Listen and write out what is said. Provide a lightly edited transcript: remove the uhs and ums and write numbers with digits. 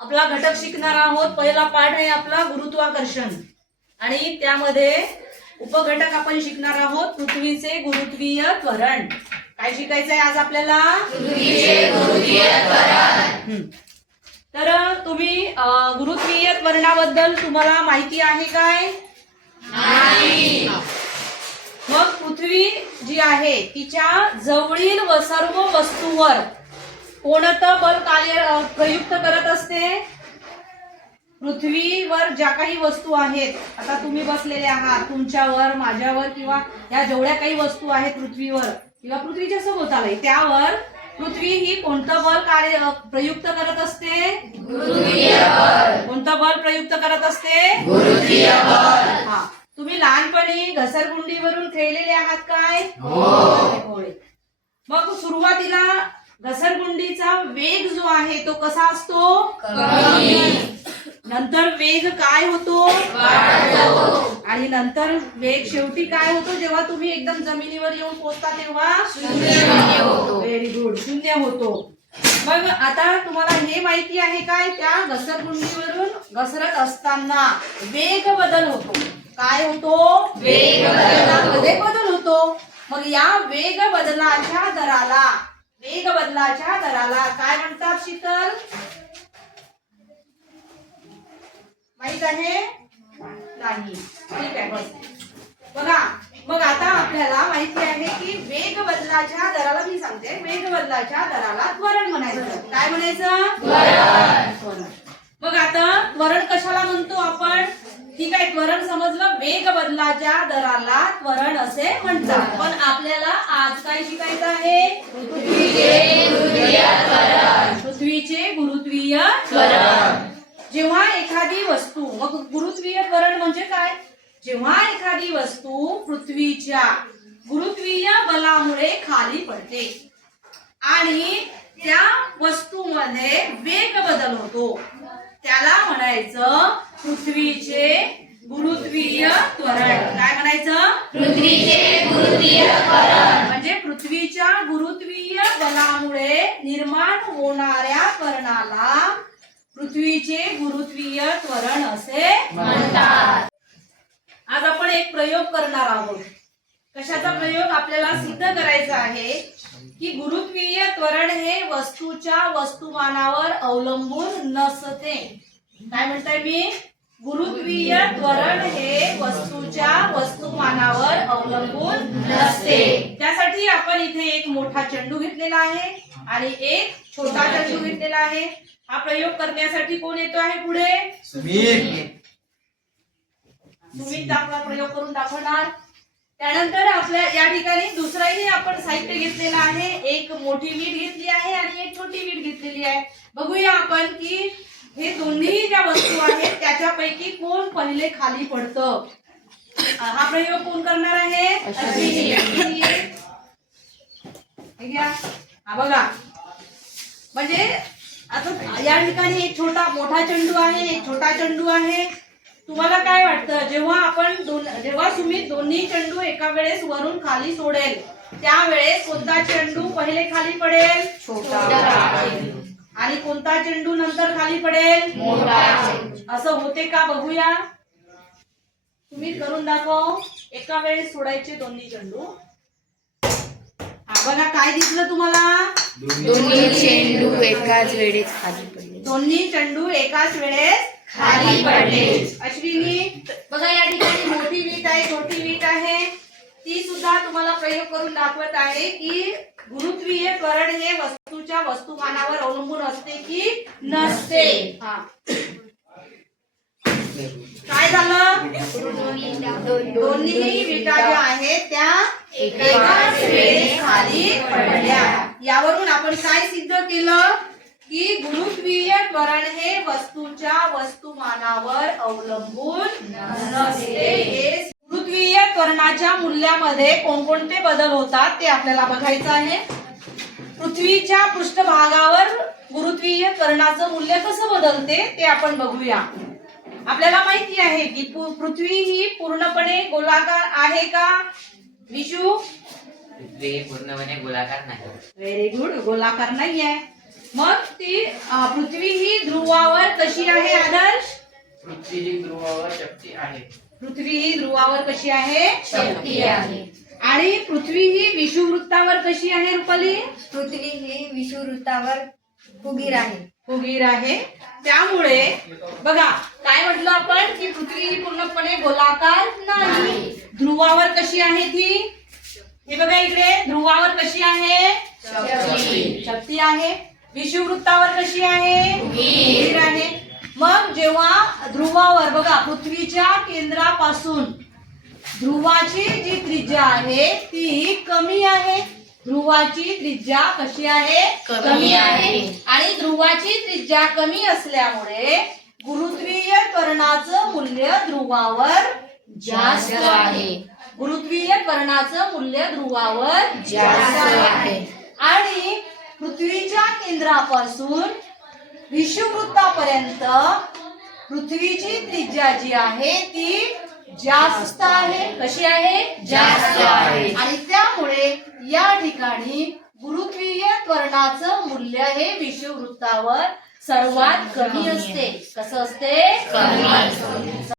आपला घटक शिकणार आहोत। पहिला पाठ आहे आपला गुरुत्वाकर्षण आणि त्यामध्ये उपघटक आपण शिकणार आहोत पृथ्वीचे गुरुत्वीय त्वरण। काय शिकायचं आहे आज आपल्याला? पृथ्वीचे गुरुत्वीय त्वरण। तर तुम्ही गुरुत्वीय त्वरणाबद्दल तुम्हाला माहिती आहे काय? नाही। मग पृथ्वी जी आहे तिच्या जवळील व सर्व वस्तूवर कोणतं बल कार्य प्रयुक्त करत असते? पृथ्वीवर ज्या काही वस्तू आहेत, आता तुम्ही बसलेले आहात, तुमच्यावर, माझ्यावर किंवा या जेवढ्या काही वस्तू आहेत पृथ्वीवर किंवा पृथ्वीच्या सभोवताली, त्यावर पृथ्वी ही कोणतं बल कार्य प्रयुक्त करत असते? गुरुत्वीय बल। कोणतं बल प्रयुक्त करत असते? गुरुत्वीय बल। हा, तुम्ही लहानपणी घसरगुंडीवरून खेळलेले आहात काय? हो। मग सुरुवातीला घसरगुंडीचा वेग जो आहे तो कसा असतो? कमी। नंतर वेग काय होतो? वाढतो। आणि नंतर वेग शेवटी काय होतो? जेव्हा तुम्ही एकदम जमिनीवर येऊन पोहोचता तेव्हा शून्य होतो। व्हेरी गुड, शून्य होतो। मग आता तुम्हाला हे माहिती आहे काय? त्या घसरगुंडीवरून घसरत असताना वेग बदल होतो। काय होतो? वेग बदल होतो। मग या वेग बदलाच्या दराला काय म्हणतात शीतल? माहित आहे? नाही। ठीक आहे, बस। बघा, मग आता आपल्याला माहिती आहे की वेग बदलाच्या दराला, मी सांगते, वेग बदलाच्या दराला त्वरण म्हणायचं। काय म्हणायचं? त्वरण। मग आता त्वरण कशाला म्हणतो आपण? ठीक आहे, त्वरण समजलं। वेग बदलाच्या दराला त्वरण असे म्हणतात। पण आपल्याला आज काय शिकायचं आहे? पृथ्वीचे गुरुत्वीय त्वरण। पृथ्वीचे गुरुत्वीय त्वरण। जेव्हा एखादी वस्तू, मग गुरुत्वीय त्वरण म्हणजे काय? जेव्हा एखादी वस्तू पृथ्वीच्या गुरुत्वीय बलामुळे खाली पडते आणि त्या वस्तूमध्ये वेग बदल होतो, त्याला म्हणायचं पृथ्वीचे गुरुत्वीय त्वरण। काय म्हणायचं? पृथ्वीचे गुरुत्वीय त्वरण। म्हणजे पृथ्वीच्या गुरुत्वीय बलामुळे निर्माण होणाऱ्या त्वरणाला पृथ्वीचे गुरुत्वीय त्वरण असे म्हणतात। आज आपण एक प्रयोग करणार आहोत। कशाचा प्रयोग? आपल्याला सिद्ध करायचा आहे की गुरुत्वीय त्वरण हे वस्तूच्या वस्तुमानावर अवलंबून नसते। काय म्हणताय मी? गुरुत्वीय त्वरण हे वस्तूच्या वस्तुमानावर अवलंबून नसते। त्यासाठी आपण इथे एक मोठा चेंडू घेतलेला आहे आणि एक छोटा चेंडू घेतलेला आहे। हा प्रयोग करण्यासाठी कोण येतो आहे पुढे? सुमित आपला प्रयोग करून दाखवणार। त्यानंतर आपल्या या ठिकाणी दुसराही आपण साहित्य घेतलेलं आहे। एक मोठी वीट घेतली आहे आणि एक छोटी वीट घेतलेली आहे। बघूया आपण की हे दोन्ही ज्या वस्तू आहेत त्याच्यापैकी कोण पहिले खाली पडतं। हा प्रयोग कोण करणार आहे? अश्विनी। हा बघा, म्हणजे आता या ठिकाणी एक मोठा चेंडू आहे, एक छोटा चेंडू आहे। तुम्हाला काय वाटतं, जेव्हा सुमित दोन्ही चेंडू एका वेळेस वरून खाली सोडेल त्यावेळेस कोणता चेंडू पहिले खाली पडेल? छोटा। आणि कोणता चेंडू नंतर खाली पडेल? मोठा। असं होते का? बघूया, तुम्ही करून दाखव। एका वेळेस सोडायचे दोन्ही चेंडू। बघा, काय दिसलं तुम्हाला? दोन्ही चेंडू एकाच वेळेस खाली पडले। दोन्ही चेंडू एकाच वेळेस खाली पडले। अश्विनी, बघा या ठिकाणी मोठी वीट आहे, छोटी वीट आहे, ती सुद्धा तुम्हाला प्रयोग करून दाखवत आहे की गुरुत्वीय त्वरण हे वस्तूच्या वस्तुमानावर अवलंबून असते की नसते। हा, काय झालं? दोन्ही विटा ज्या आहेत त्या एकाच वेळेस खाली पडल्या। यावरून आपण काय सिद्ध केलं की गुरुत्वीय त्वरण हे वस्तूच्या वस्तुमानावर अवलंबून नसते। गुरुत्वीय त्वरणाच्या मूल्यामध्ये कोणकोणते बदल होतात ते आपल्याला बघायचं आहे। पृथ्वीच्या पृष्ठभागावर गुरुत्वीय त्वरणाचं मूल्य कसं बदलते ते आपण बघूया। आपल्याला माहिती आहे की पृथ्वी ही पूर्णपणे गोलाकार आहे का? विशू, पृथ्वी पूर्णपणे गोलाकार नाही। व्हेरी गुड, गोलाकार नाही आहे। मग ती पृथ्वी ही ध्रुवावर कशी आहे आदर्श? पृथ्वी ही ध्रुवावर शक्ती आहे. पृथ्वी ही ध्रुवावर कशी आहे? शक्ती आहे. आणि पृथ्वी ही विषुववृत्तावर कशी आहे रुपाली? पृथ्वी ही विषुववृत्तावर फुगीर आहे. फुगीर आहे. त्यामुळे बघा काय म्हटलं आपण की पृथ्वी ही पूर्णपणे गोलाकार नाही. ध्रुवावर कशी आहे ती? हे बघा इकडे ध्रुवावर कशी आहे? शक्ती आहे. विषुववृत्तावर कशी आहे? फुगीर आहे. मग जेव्हा ध्रुवावर बघा पृथ्वीच्या केंद्रापासून ध्रुवाची जी त्रिज्या आहे ती कमी आहे. ध्रुवाची त्रिज्या कशी आहे? कमी आहे. आणि ध्रुवाची त्रिज्या कमी असल्यामुळे गुरुत्वीय त्वरणाचं मूल्य ध्रुवावर जास्त आहे. गुरुत्वीय त्वरणाचं मूल्य ध्रुवावर जास्त आहे. आणि पृथ्वीच्या केंद्रापासून विषुववृत्तापर्यंत पृथ्वीची त्रिज्या जी आहे ती जास्त आहे. कशी आहे? जास्त आहे. आणि त्यामुळे या ठिकाणी गुरुत्वीय त्वरणाचं मूल्य हे विषुववृत्तावर सर्वात कमी असते. कसं असते? कमी असते.